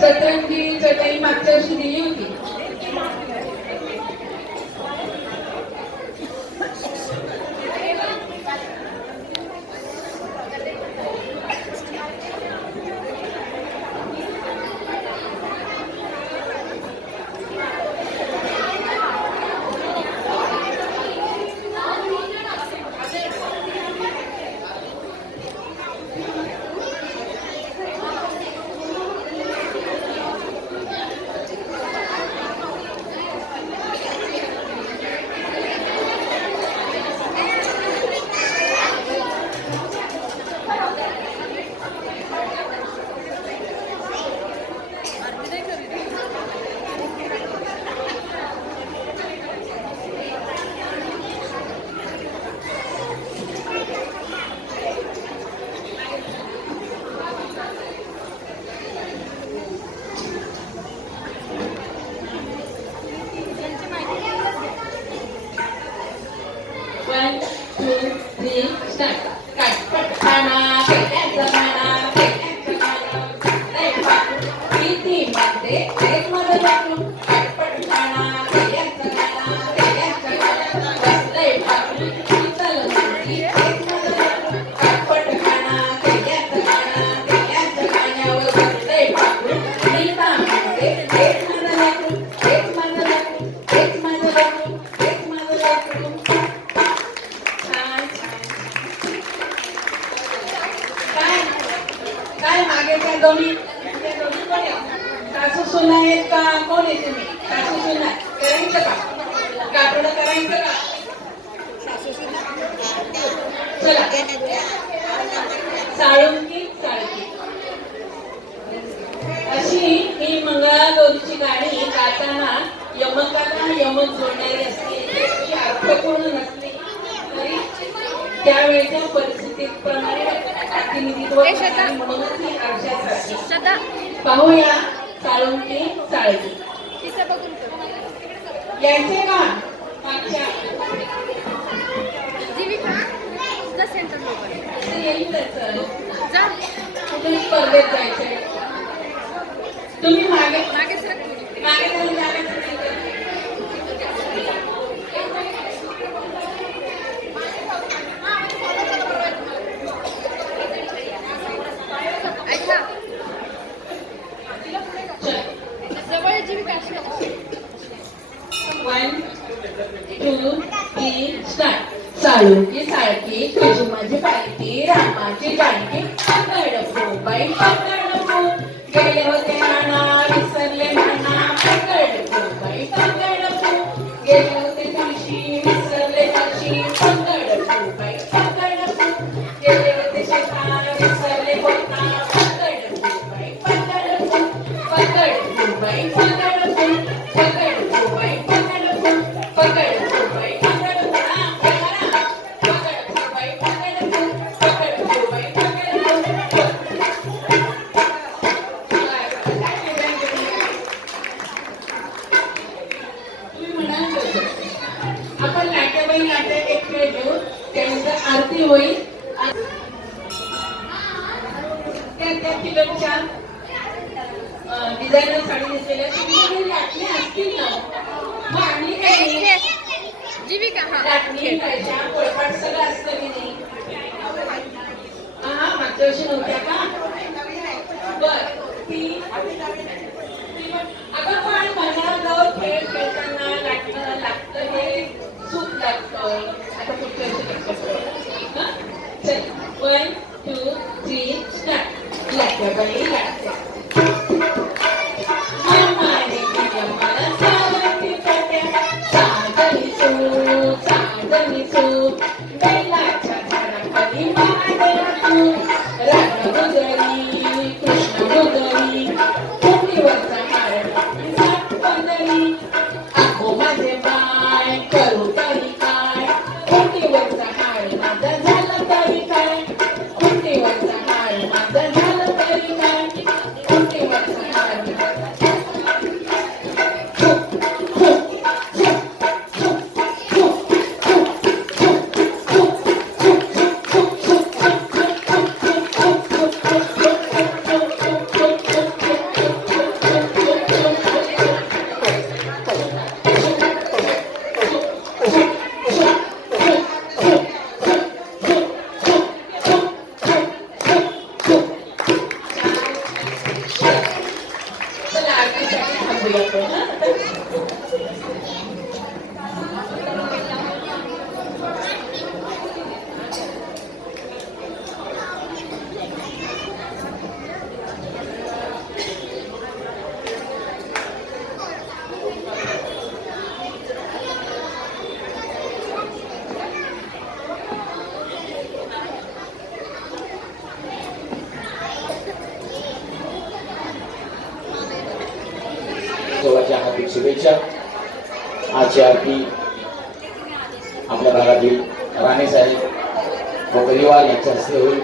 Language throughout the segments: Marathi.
सतरंजी चटई मागच्या वर्षी दिली होती. One, two, three, start. Katpatana, Katpatana, Katpatana, एक मध्ये टाकू. Katpatana, Katpatana, बसलंय टाकू. इथलं मुलगी एक मध्ये टाकू. Katpatana, Katpatana, गाण्यावर बसलंय टाकू. नीता मध्ये एक मध्ये टाकू. एक मध्ये टाकू. एक मध्ये टाकू. एक मध्ये टाकू. काय मागे त्या दोन्ही कोण आहे? सासू सुना आहेत का? कोण आहे तुम्ही? सासू सुना करायचं का? कापडं करायचं का? चला साळुंकी साळकी अशी ही मंगळागौरीची गाणी गाताना यमकाला यमक जोडणारी असते. त्याची अर्थपूर्ण नसते तरी त्यावेळेच्या परिस्थितीप्रमाणे प्रतिनिधित्व म्हणूनच ही आरशासारखी. पाहूया साळुंकी साळकी यांचे गाण मागच्या येईल तुम्ही स्पर्धेत जायचंय. तुम्ही मागे मागे मागे One, two, three, start. Salunkhe साळकी तुझी माझी पालकी रामाची जानकी पकडपो बाई पकडपो गेले होते नाना विसरले नाना पकडपो बाई पकडपो गेले होते तुळशी विसरले तुळशी पकडपो बाई पकडपो गेले होते शेतात विसरले पोता पकडपो बाई पकडपो पकडपो बाई पकडपो पकडपो बाई पकडपो पकडपो बाई आपण नाट्यबाई नाटक एक खेळ घेऊ. त्यानंतर आरती होईल. त्या किलोच्या डिझायनर साडी नेसलेल्या तुम्ही लाटणे असतील ना. मग आणली काय लाटणी कशा पोळपाट सगळं असतं की नाही. हा मागच्या वर्षी नव्हत्या का? बर ती अगं पण मंगळागौर खेळ खेळताना लाटणं लागतं हे चूक लागतं. आता पुढच्या वर्षी चल 1, 2, 3 स्टार्ट. लाटबाई लाटते साजनी सू बैलाच्या झाडाखाली महादेव राधा गुजरी कृष्ण गुजरी कोंडीवरचा हार सात पंधरी आखो माझे बाय करू तरी काय कोंडीवरचा हार माझा झाला तरी काय कोंडीवरचा हार माझा झाला तरी काय हार्दिक शुभेच्छा। आजची आरती आपल्या भागातील राणे साहेब गोगरीवाल यांच्या हस्ते होईल।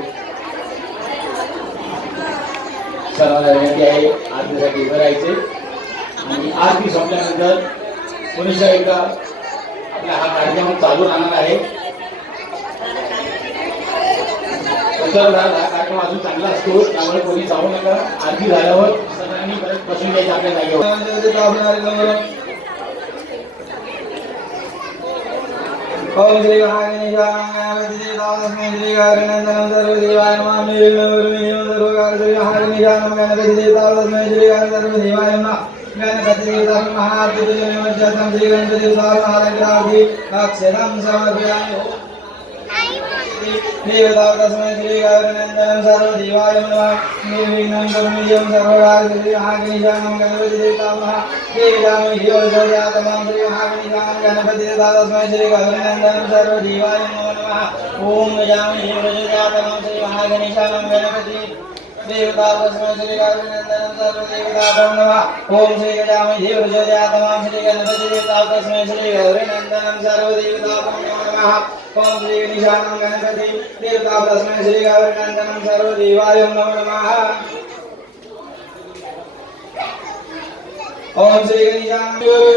सर्वांना विनंती आहे आरतीसाठी उभे राहायचे आणि आरती संपल्यानंतर पुन्हा एकदा आपला हा कार्यक्रम चालू राहणार आहे। तर हा कार्यक्रम अजून चांगला असतो, त्यामुळे कोणी जाऊ नका। आरती झाल्यावर सगळ्यांनी परत बसून घ्यायचं आपल्या जागेवर। ओम श्री गणेशाय श्री गणेशानंदनं सर्वदेवाय नमः। श्री गणेशानंदनं गणपति देवताय श्री गणेशानंदेवाय नमः। गणपति देवताय महाआरती श्री गणपति देवताय महाराज अक्षरं समर्पयामि। देवतास्मै श्री गणेशानंदनं सर्वदेवाय नमः। निर्विघ्नं कर्मजं सर्वकार्येषु श्री महागणेशानं गणपति देवताय नमः। देवतामि देवोजातमं श्री महागणेशानं गणपति देवतास्मै श्री गणेशानंदनं सर्वदेवाय नमः। ओम गजामि देवोजातमं श्री महागणेशानं गणपति देवतास्मै श्री गणेशानंदनं सर्वदेवताय नमः। ओम श्री गजामि देवोजातमं श्री गणपति देवतास्मै श्री गणेशानंदनं सर्वदेवताय नमः। ओम श्री गणेशानं गणपति देवतास्मै श्री गणेशानंदनं सर्वदेवाय नमः। ओम श्री गणेशानं गणपति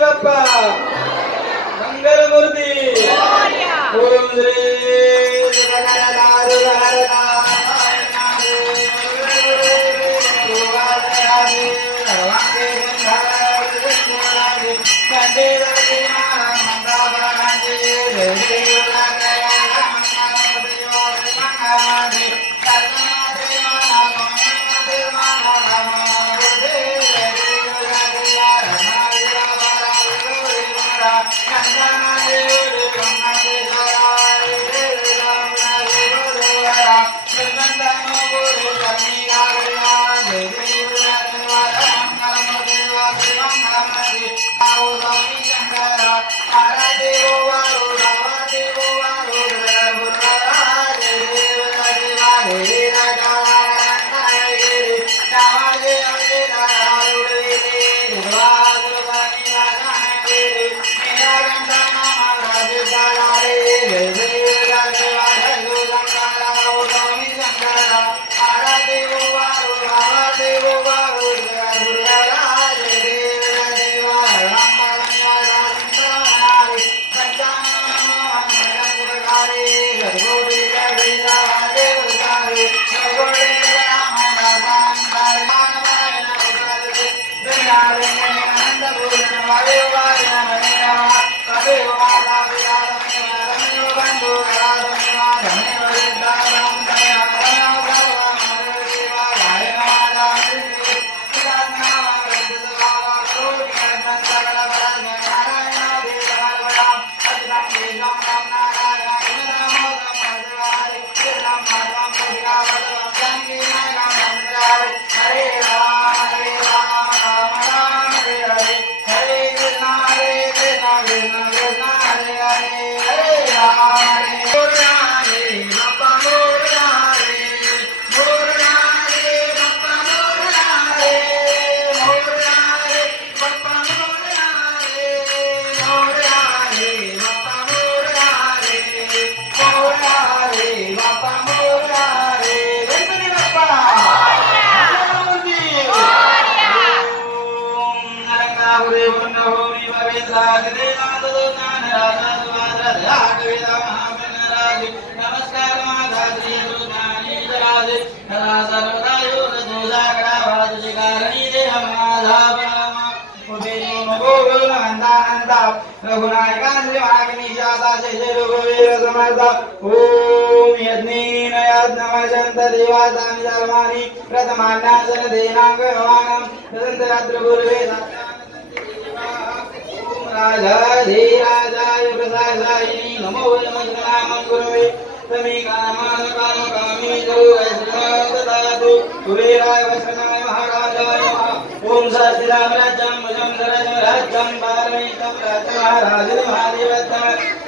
बाप्पा मंगलमूर्ती। ओम श्री रघुनायका श्री महागणेशाचा जय जय रघुवीर समर्थ। ओम यज्ञेन या रत्नमर्शन्त देवातानि धर्माणि प्रथमान्नासन देनागवानं तदन्तरात्रपूर्वे राजाधिराजाय प्रसादायिनी नमो नमः गुरुवे तमे कामानकामकामी ददातु कुबेराय वसनाय महाराजाय नमः ओम शास्त्रीराम राज्यं भजं धरजं राज्यं पारमेष्टं राज्यं महाराजं महादेवत्तम